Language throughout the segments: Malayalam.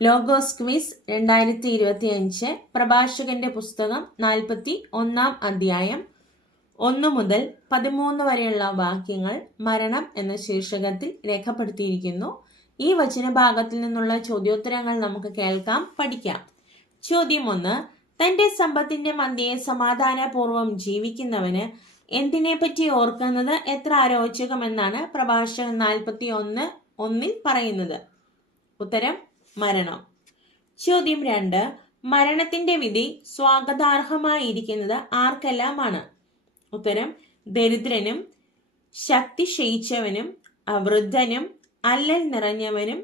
ലോഗോസ് ക്വിസ് 2025 പ്രഭാഷകന്റെ പുസ്തകം 41 അധ്യായം 1 മുതൽ 13 വരെയുള്ള വാക്യങ്ങൾ മരണം എന്ന ശീർഷകത്തിൽ രേഖപ്പെടുത്തിയിരിക്കുന്നു. ഈ വചനഭാഗത്തിൽ നിന്നുള്ള ചോദ്യോത്തരങ്ങൾ നമുക്ക് കേൾക്കാം, പഠിക്കാം. ചോദ്യം 1. തന്റെ സമ്പത്തിന്റെ മധ്യേ സമാധാനപൂർവ്വം ജീവിക്കുന്നവന് എന്തിനെപ്പറ്റി ഓർക്കുന്നത് എത്ര അരോചകമെന്നാണ് പ്രഭാഷകൻ 41:1 പറയുന്നത്. ഉത്തരം മരണം. ചോദ്യം 2. മരണത്തിന്റെ വിധി സ്വാഗതാർഹമായിരിക്കുന്നത് ആർക്കെല്ലാമാണ്? ഉത്തരം ദരിദ്രനും ശക്തി ക്ഷയിച്ചവനും വൃദ്ധനും അല്ലൽ നിറഞ്ഞവനും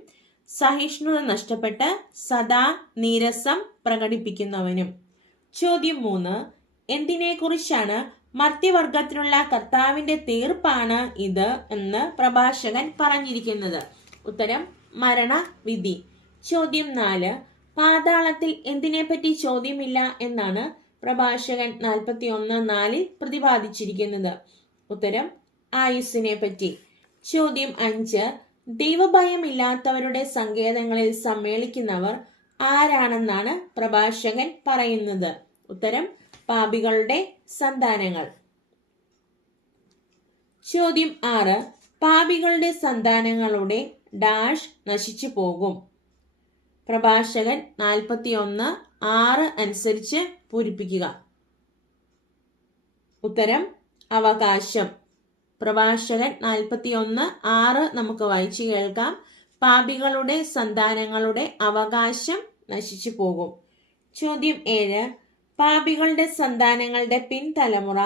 സഹിഷ്ണുത നഷ്ടപ്പെട്ട് സദാ നീരസം പ്രകടിപ്പിക്കുന്നവനും. ചോദ്യം 3. എന്തിനെക്കുറിച്ചാണ് മർത്യവർഗത്തിനുള്ള കർത്താവിന്റെ തീർപ്പാണ് ഇത് എന്ന് പ്രഭാഷകൻ പറഞ്ഞിരിക്കുന്നത്? ഉത്തരം മരണവിധി. ചോദ്യം 4. പാതാളത്തിൽ എന്തിനെപ്പറ്റി ചോദ്യമില്ല എന്നാണ് പ്രഭാഷകൻ 41:4 പ്രതിപാദിച്ചിരിക്കുന്നത്? ഉത്തരം ആയുസ്സിനെ പറ്റി. ചോദ്യം 5. ദൈവഭയമില്ലാത്തവരുടെ സങ്കേതങ്ങളിൽ സമ്മേളിക്കുന്നവർ ആരാണെന്നാണ് പ്രഭാഷകൻ പറയുന്നത്? ഉത്തരം പാപികളുടെ സന്താനങ്ങൾ. ചോദ്യം 6. പാപികളുടെ സന്താനങ്ങളുടെ ഡാഷ് നശിച്ചു പോകും. പ്രഭാഷകൻ 41:6 അനുസരിച്ച് പൂരിപ്പിക്കുക. ഉത്തരം അവകാശം. പ്രഭാഷകൻ 41:6 നമുക്ക് വായിച്ചു കേൾക്കാം. പാപികളുടെ സന്താനങ്ങളുടെ അവകാശം നശിച്ചു പോകും. ചോദ്യം 7. പാപികളുടെ സന്താനങ്ങളുടെ പിൻതലമുറ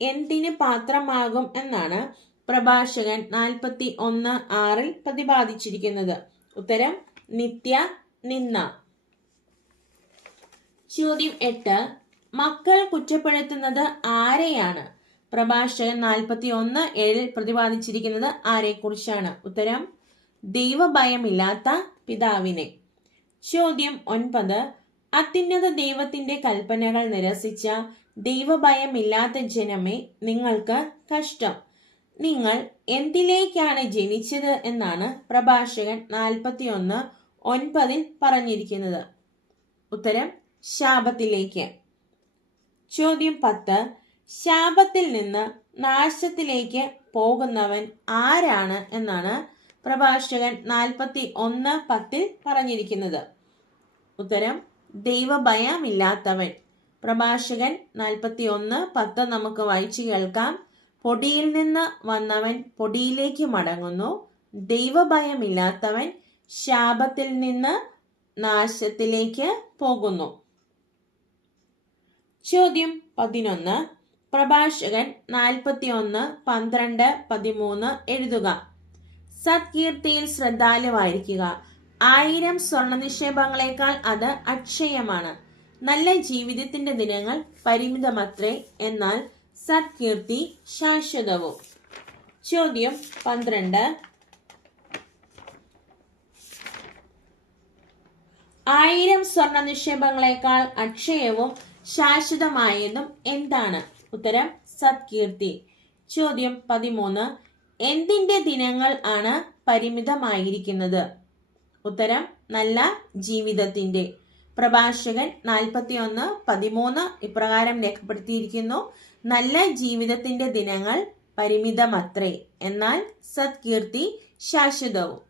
എന്തിന് പാത്രമാകും എന്നാണ് പ്രഭാഷകൻ 41:6 പ്രതിപാദിച്ചിരിക്കുന്നത്? ഉത്തരം നിത്യ നിന്ന. ചോദ്യം 8. മക്കൾ കുറ്റപ്പെടുത്തുന്നത് ആരെയാണ്? പ്രഭാഷകൻ 41:7 പ്രതിപാദിച്ചിരിക്കുന്നത് ആരെക്കുറിച്ചാണ്? ഉത്തരം ദൈവഭയമില്ലാത്ത പിതാവിനെ. ചോദ്യം 9. അത്യുന്നത ദൈവത്തിന്റെ കൽപ്പനകൾ നിരസിച്ച ദൈവഭയമില്ലാത്ത ജനമേ, നിങ്ങൾക്ക് കഷ്ടം. നിങ്ങൾ എന്തിലേക്കാണ് ജനിച്ചത് എന്നാണ് പ്രഭാഷകൻ 41:9 പറഞ്ഞിരിക്കുന്നത്? ഉത്തരം ശാപത്തിലേക്ക്. ചോദ്യം 10. ശാപത്തിൽ നിന്ന് നാശത്തിലേക്ക് പോകുന്നവൻ ആരാണ് എന്നാണ് പ്രഭാഷകൻ 41:10 പറഞ്ഞിരിക്കുന്നത്? ഉത്തരം ദൈവഭയമില്ലാത്തവൻ. പ്രഭാഷകൻ 41:10 നമുക്ക് വായിച്ചു കേൾക്കാം. പൊടിയിൽ നിന്ന് വന്നവൻ പൊടിയിലേക്ക് മടങ്ങുന്നു. ദൈവഭയമില്ലാത്തവൻ ശാപത്തിൽ നിന്ന് നാശത്തിലേക്ക് പോകുന്നു. ചോദ്യം 11. പ്രഭാഷകൻ 41:12-13 എഴുതുക. സത്കീർത്തിയിൽ ശ്രദ്ധാലുവായിരിക്കുക. 1000 സ്വർണ്ണ നിക്ഷേപങ്ങളെക്കാൾ അത് അക്ഷയമാണ്. നല്ല ജീവിതത്തിന്റെ ദിനങ്ങൾ പരിമിതമത്രേ, എന്നാൽ സത്കീർത്തി ശാശ്വതവും. ചോദ്യം 12. 1000 സ്വർണ്ണ നിക്ഷേപങ്ങളെക്കാൾ അക്ഷയവും ശാശ്വതമായതും എന്താണ്? ഉത്തരം സത്കീർത്തി. ചോദ്യം 13. എന്തിന്റെ ദിനങ്ങൾ ആണ് പരിമിതമായിരിക്കുന്നത്? ഉത്തരം നല്ല ജീവിതത്തിന്റെ. പ്രഭാഷകൻ 41:13 ഇപ്രകാരം രേഖപ്പെടുത്തിയിരിക്കുന്നു. നല്ല ജീവിതത്തിന്റെ ദിനങ്ങൾ പരിമിതമത്രേ, എന്നാൽ സത്കീർത്തി ശാശ്വതവും.